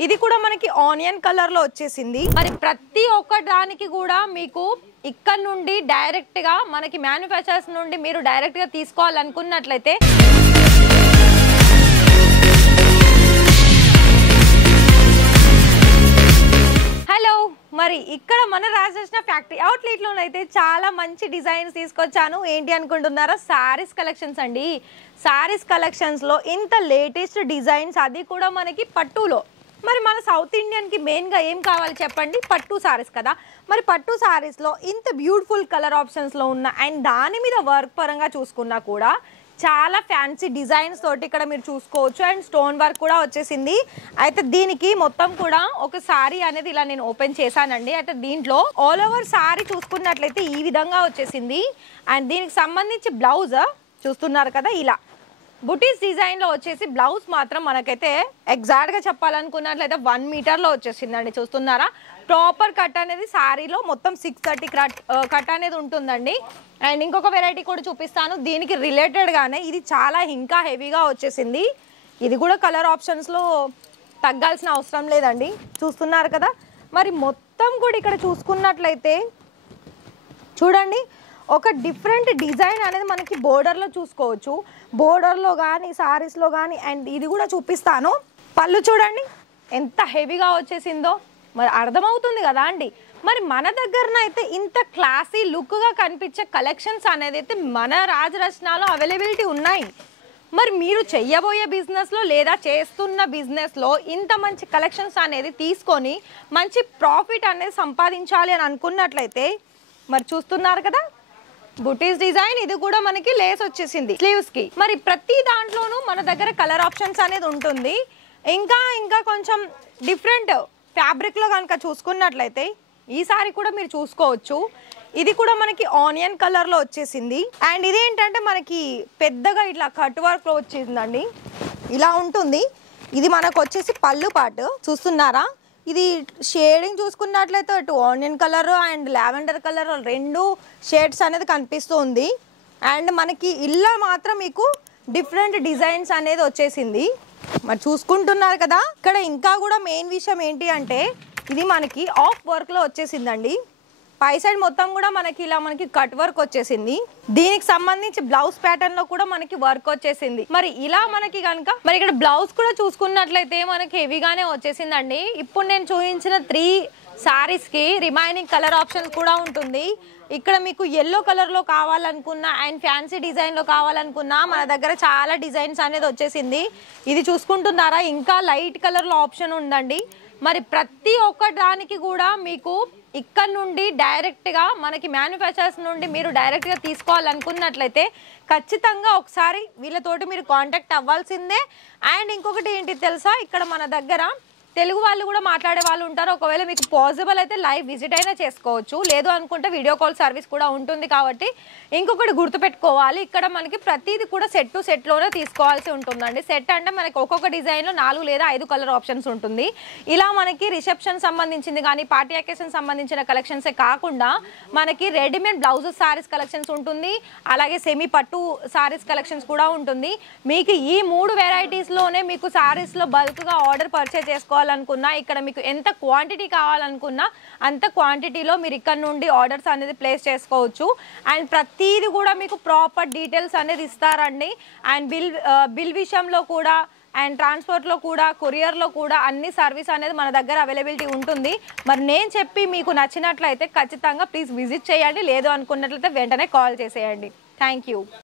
ఇది కూడా మనకి ఆనియన్ కలర్ లో వచ్చేసింది. మరి ప్రతి ఒక్క దానికి కూడా మీకు ఇక్కడ నుండి డైరెక్ట్ గా మనకి మ్యానుఫ్యాక్చరర్స్ నుండి మీరు డైరెక్ట్ గా తీసుకోవాలనుకున్నట్లయితే హలో, మరి ఇక్కడ మన రాజకృష్ణ ఫ్యాక్టరీ అవుట్లెట్ లోనైతే చాలా మంచి డిజైన్స్ తీసుకొచ్చాను. ఏంటి అనుకుంటున్నారా? సారీస్ కలెక్షన్స్ అండి. సారీస్ కలెక్షన్స్ లో ఇంత లేటెస్ట్ డిజైన్స్, అది కూడా మనకి పట్టులో. మరి మన సౌత్ ఇండియన్కి మెయిన్గా ఏం కావాలి చెప్పండి? పట్టు సారీస్ కదా. మరి పట్టు సారీస్లో ఇంత బ్యూటిఫుల్ కలర్ ఆప్షన్స్లో ఉన్న అండ్ దాని మీద వర్క్ పరంగా చూసుకున్నా కూడా చాలా ఫ్యాన్సీ డిజైన్స్ తోటి ఇక్కడ మీరు చూసుకోవచ్చు. అండ్ స్టోన్ వర్క్ కూడా వచ్చేసింది. అయితే దీనికి మొత్తం కూడా ఒక సారీ అనేది ఇలా నేను ఓపెన్ చేశానండి. అయితే దీంట్లో ఆల్ ఓవర్ సారీ చూసుకున్నట్లయితే ఈ విధంగా వచ్చేసింది. అండ్ దీనికి సంబంధించి బ్లౌజ్ చూస్తున్నారు కదా, ఇలా బుటీస్ డిజైన్లో వచ్చేసి బ్లౌజ్ మాత్రం మనకైతే ఎగ్జాక్ట్గా చెప్పాలనుకున్నట్లయితే 1 మీటర్లో వచ్చేసిందండి. చూస్తున్నారా? ప్రాపర్ కట్ అనేది శారీలో మొత్తం 630 కట్ అనేది ఉంటుందండి. అండ్ ఇంకొక వెరైటీ కూడా చూపిస్తాను. దీనికి రిలేటెడ్గానే ఇది చాలా ఇంకా హెవీగా వచ్చేసింది. ఇది కూడా కలర్ ఆప్షన్స్లో తగ్గాల్సిన అవసరం లేదండి. చూస్తున్నారు కదా. మరి మొత్తం కూడా ఇక్కడ చూసుకున్నట్లయితే చూడండి, ఒక డిఫరెంట్ డిజైన్ అనేది మనకి బోర్డర్లో చూసుకోవచ్చు. బోర్డర్లో కానీ సారీస్లో కానీ. అండ్ ఇది కూడా చూపిస్తాను. పళ్ళు చూడండి ఎంత హెవీగా వచ్చేసిందో, మరి అర్థమవుతుంది కదా అండి. మరి మన దగ్గరనైతే ఇంత క్లాసీ లుక్గా కనిపించే కలెక్షన్స్ అనేది అయితే మన రాజరత్నాలో అవైలబిలిటీ ఉన్నాయి. మరి మీరు చెయ్యబోయే బిజినెస్లో లేదా చేస్తున్న బిజినెస్లో ఇంత మంచి కలెక్షన్స్ అనేది తీసుకొని మంచి ప్రాఫిట్ అనేది సంపాదించాలి అని అనుకున్నట్లయితే మరి చూస్తున్నారు కదా, బుటీస్ డిజైన్. ఇది కూడా మనకి లేస్ వచ్చేసింది స్లీవ్స్ కి. మరి ప్రతి దాంట్లోనూ మన దగ్గర కలర్ ఆప్షన్స్ అనేది ఉంటుంది. ఇంకా కొంచెం డిఫరెంట్ ఫ్యాబ్రిక్ లో కనుక చూసుకున్నట్లయితే ఈ సారీ కూడా మీరు చూసుకోవచ్చు. ఇది కూడా మనకి ఆనియన్ కలర్ లో వచ్చేసింది. అండ్ ఇది ఏంటంటే మనకి పెద్దగా ఇట్లా కట్ వర్క్ లో వచ్చిందండి. ఇలా ఉంటుంది. ఇది మనకు వచ్చేసి పళ్ళు పాటు చూస్తున్నారా. ఇది షేడింగ్ చూసుకున్నట్లయితే ఇటు onion colour and lavender colour 2 shades అనేది కనిపిస్తుంది. అండ్ మనకి ఇలా మాత్రం మీకు డిఫరెంట్ డిజైన్స్ అనేది వచ్చేసింది. మరి చూసుకుంటున్నారు కదా. ఇక్కడ ఇంకా కూడా మెయిన్ విషయం ఏంటి అంటే ఇది మనకి ఆఫ్ వర్క్లో వచ్చేసిందండి. పై సైడ్ మొత్తం కూడా మనకి ఇలా మనకి కట్ వర్క్ వచ్చేసింది. దీనికి సంబంధించి బ్లౌజ్ ప్యాటర్న్ లో కూడా మనకి వర్క్ వచ్చేసింది. మరి ఇలా మనకి కనుక మరి ఇక్కడ బ్లౌజ్ కూడా చూసుకున్నట్లయితే మనకి హెవీగానే వచ్చేసిందండి. ఇప్పుడు నేను చూపించిన 3 సారీస్ కి రిమైనింగ్ కలర్ ఆప్షన్ కూడా ఉంటుంది. ఇక్కడ మీకు ఎల్లో కలర్ లో కావాలనుకున్నా అండ్ ఫ్యాన్సీ డిజైన్ లో కావాలనుకున్నా మన దగ్గర చాలా డిజైన్స్ అనేది వచ్చేసింది. ఇది చూసుకుంటున్నారా, ఇంకా లైట్ కలర్ లో ఆప్షన్ ఉందండి. మరి ప్రతి ఒక్క దానికి కూడా మీకు ఇక్కడ నుండి డైరెక్ట్గా మనకి మ్యానుఫ్యాక్చరర్స్ నుండి మీరు డైరెక్ట్గా తీసుకోవాలనుకున్నట్లయితే ఖచ్చితంగా ఒకసారి వీళ్ళతోటి మీరు కాంటాక్ట్ అవ్వాల్సిందే. అండ్ ఇంకొకటి ఏంటి తెలుసా, ఇక్కడ మన దగ్గర తెలుగు వాళ్ళు కూడా మాట్లాడే వాళ్ళు ఉంటారు. ఒకవేళ మీకు పాసిబుల్ అయితే లైవ్ విజిట్ అయినా చేసుకోవచ్చు, లేదు అనుకుంటే వీడియో కాల్ సర్వీస్ కూడా ఉంటుంది. కాబట్టి ఇంకొకటి గుర్తుపెట్టుకోవాలి, ఇక్కడ మనకి ప్రతిదీ కూడా సెట్ టు సెట్లోనే తీసుకోవాల్సి ఉంటుందండి. సెట్ అంటే మనకి ఒక్కొక్క డిజైన్లో 4 లేదా 5 కలర్ ఆప్షన్స్ ఉంటుంది. ఇలా మనకి రిసెప్షన్ సంబంధించింది కానీ పార్టీ అకేషన్ సంబంధించిన కలెక్షన్సే కాకుండా మనకి రెడీమేడ్ బ్లౌజెస్ సారీస్ కలెక్షన్స్ ఉంటుంది. అలాగే సెమీ పట్టు సారీస్ కలెక్షన్స్ కూడా ఉంటుంది. మీకు ఈ 3 వెరైటీస్లోనే మీకు సారీస్లో బల్క్గా ఆర్డర్ పర్చేజ్ చేసుకోవాలి అనుకున్నా, ఇక్కడ మీకు ఎంత క్వాంటిటీ కావాలనుకున్నా అంత క్వాంటిటీలో మీరు ఇక్కడ నుండి ఆర్డర్స్ అనేది ప్లేస్ చేసుకోవచ్చు. అండ్ ప్రతిదీ కూడా మీకు ప్రాపర్ డీటెయిల్స్ అనేది ఇస్తారండి. అండ్ బిల్ విషయంలో కూడా అండ్ ట్రాన్స్పోర్ట్లో కూడా కొరియర్లో కూడా అన్ని సర్వీస్ అనేది మన దగ్గర అవైలబిలిటీ ఉంటుంది. మరి నేను చెప్పి మీకు నచ్చినట్లయితే ఖచ్చితంగా ప్లీజ్ విజిట్ చేయండి, లేదు అనుకున్నట్లయితే వెంటనే కాల్ చేసేయండి. Thank you.